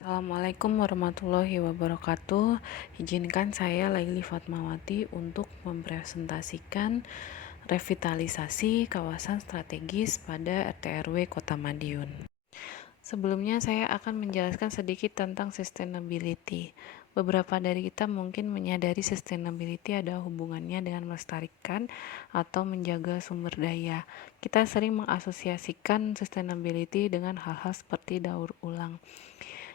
Assalamualaikum warahmatullahi wabarakatuh. Izinkan saya Laili Fatmawati untuk mempresentasikan revitalisasi kawasan strategis pada RT/RW Kota Madiun. Sebelumnya saya akan menjelaskan sedikit tentang sustainability. Beberapa dari kita mungkin menyadari sustainability ada hubungannya dengan melestarikan atau menjaga sumber daya. Kita sering mengasosiasikan sustainability dengan hal-hal seperti daur ulang.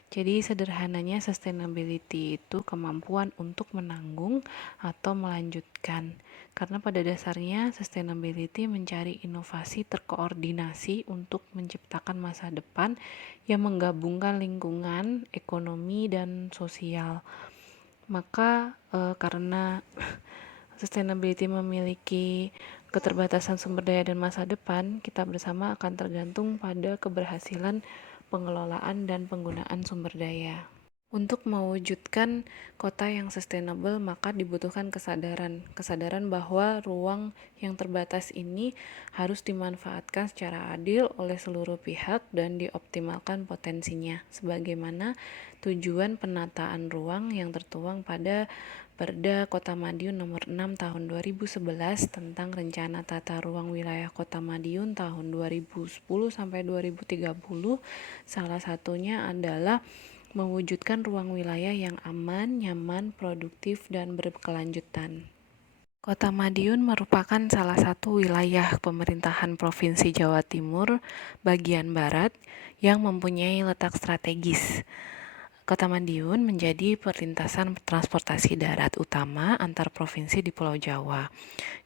Jadi sederhananya sustainability itu kemampuan untuk menanggung atau melanjutkan. Karena pada dasarnya sustainability mencari inovasi terkoordinasi untuk menciptakan masa depan yang menggabungkan lingkungan, ekonomi, dan sosial. Maka karena sustainability memiliki keterbatasan sumber daya dan masa depan, kita bersama akan tergantung pada keberhasilan pengelolaan dan penggunaan sumber daya. Untuk mewujudkan kota yang sustainable, maka dibutuhkan kesadaran bahwa ruang yang terbatas ini harus dimanfaatkan secara adil oleh seluruh pihak dan dioptimalkan potensinya, sebagaimana tujuan penataan ruang yang tertuang pada Perda Kota Madiun Nomor 6 Tahun 2011 tentang Rencana Tata Ruang Wilayah Kota Madiun tahun 2010 sampai 2030. Salah satunya adalah mewujudkan ruang wilayah yang aman, nyaman, produktif, dan berkelanjutan. Kota Madiun merupakan salah satu wilayah pemerintahan Provinsi Jawa Timur bagian barat yang mempunyai letak strategis. Kota Madiun menjadi perlintasan transportasi darat utama antar provinsi di Pulau Jawa.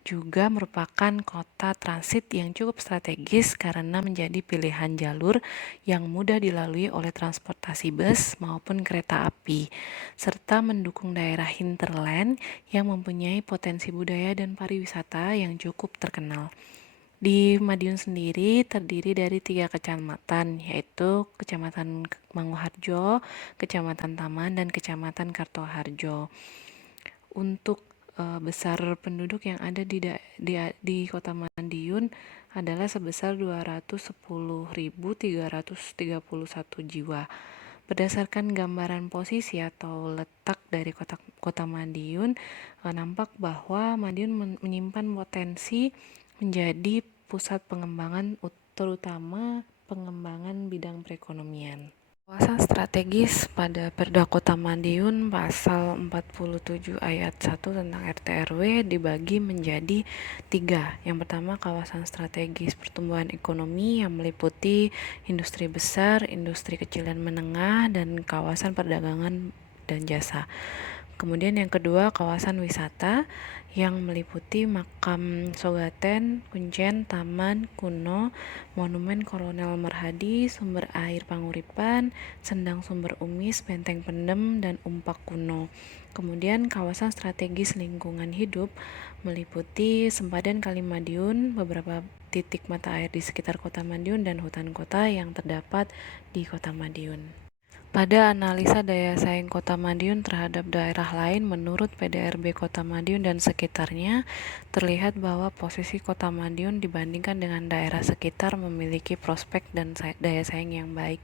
Juga merupakan kota transit yang cukup strategis karena menjadi pilihan jalur yang mudah dilalui oleh transportasi bus maupun kereta api, serta mendukung daerah hinterland yang mempunyai potensi budaya dan pariwisata yang cukup terkenal. Di Madiun sendiri terdiri dari 3 kecamatan, yaitu Kecamatan Manguharjo, Kecamatan Taman, dan Kecamatan Kartoharjo. Untuk besar penduduk yang ada di Kota Madiun adalah sebesar 210.331 jiwa. Berdasarkan gambaran posisi atau letak dari Kota Madiun, nampak bahwa Madiun menyimpan potensi menjadi pusat pengembangan, terutama pengembangan bidang perekonomian. Kawasan strategis pada Perda Kota Madiun pasal 47 ayat 1 tentang RT/RW dibagi menjadi 3. Yang pertama, kawasan strategis pertumbuhan ekonomi yang meliputi industri besar, industri kecil dan menengah, dan kawasan perdagangan dan jasa. Kemudian yang kedua, kawasan wisata yang meliputi makam Sogaten, Kuncen, Taman Kuno, Monumen Kolonel Merhadi, Sumber Air Panguripan, Sendang Sumber Umis, Benteng Pendem, dan Umpak Kuno. Kemudian kawasan strategis lingkungan hidup meliputi sempadan Kali Madiun, beberapa titik mata air di sekitar Kota Madiun, dan hutan kota yang terdapat di Kota Madiun. Pada analisa daya saing Kota Madiun terhadap daerah lain menurut PDRB Kota Madiun dan sekitarnya, terlihat bahwa posisi Kota Madiun dibandingkan dengan daerah sekitar memiliki prospek dan daya saing yang baik.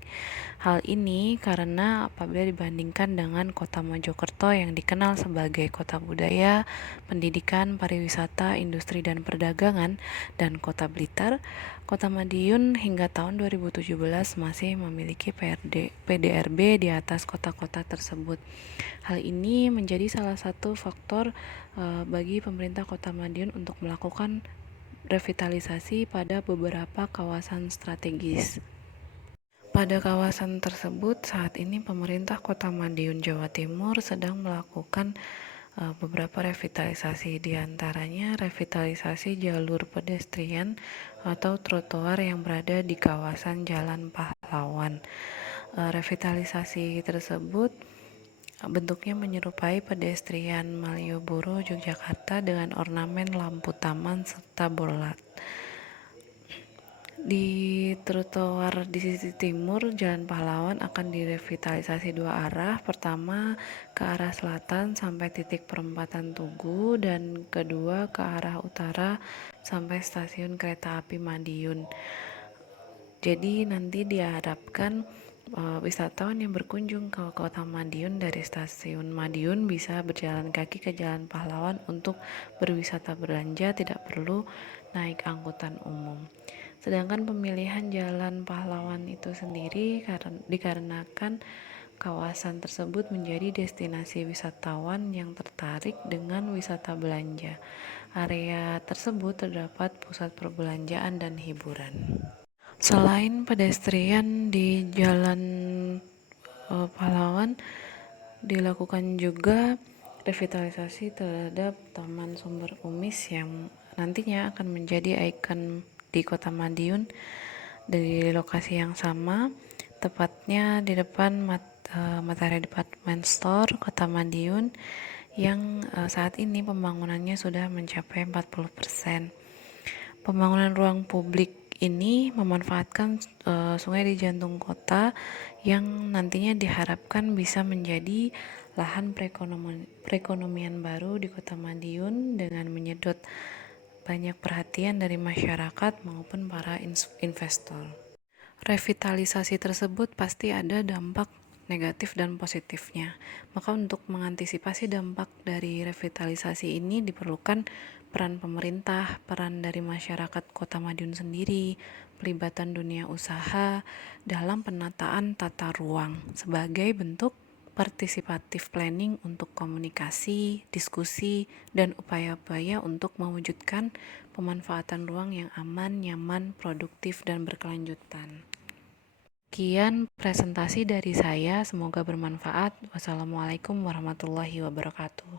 Hal ini karena apabila dibandingkan dengan Kota Mojokerto yang dikenal sebagai kota budaya, pendidikan, pariwisata, industri, dan perdagangan, dan Kota Blitar, Kota Madiun hingga tahun 2017 masih memiliki PDRB di atas kota-kota tersebut. Hal ini menjadi salah satu faktor bagi pemerintah Kota Madiun untuk melakukan revitalisasi pada beberapa kawasan strategis. Pada kawasan tersebut, saat ini pemerintah Kota Madiun, Jawa Timur sedang melakukan beberapa revitalisasi, diantaranya revitalisasi jalur pedestrian atau trotoar yang berada di kawasan Jalan Pahlawan. Revitalisasi tersebut bentuknya menyerupai pedestrian Malioboro, Yogyakarta dengan ornamen lampu taman serta bolat. Di trotoar di sisi timur Jalan Pahlawan akan direvitalisasi 2 arah. Pertama ke arah selatan sampai titik perempatan Tugu, dan kedua ke arah utara sampai stasiun kereta api Madiun. Jadi nanti diharapkan wisatawan yang berkunjung ke Kota Madiun dari stasiun Madiun bisa berjalan kaki ke Jalan Pahlawan untuk berwisata belanja, tidak perlu naik angkutan umum. Sedangkan pemilihan Jalan Pahlawan itu sendiri dikarenakan kawasan tersebut menjadi destinasi wisatawan yang tertarik dengan wisata belanja. Area tersebut terdapat pusat perbelanjaan dan hiburan. Selain pedestrian di Jalan Pahlawan, dilakukan juga revitalisasi terhadap Taman Sumber Umis yang nantinya akan menjadi ikon di Kota Madiun dari lokasi yang sama, tepatnya di depan Matahari Department Store Kota Madiun yang saat ini pembangunannya sudah mencapai 40%. Pembangunan ruang publik ini memanfaatkan sungai di jantung kota yang nantinya diharapkan bisa menjadi lahan perekonomian baru di Kota Madiun dengan menyedot banyak perhatian dari masyarakat maupun para investor. Revitalisasi tersebut pasti ada dampak negatif dan positifnya. Maka untuk mengantisipasi dampak dari revitalisasi ini diperlukan peran pemerintah, peran dari masyarakat Kota Madiun sendiri, pelibatan dunia usaha dalam penataan tata ruang sebagai bentuk partisipatif planning untuk komunikasi, diskusi, dan upaya-upaya untuk mewujudkan pemanfaatan ruang yang aman, nyaman, produktif, dan berkelanjutan. Sekian presentasi dari saya, semoga bermanfaat. Wassalamualaikum warahmatullahi wabarakatuh.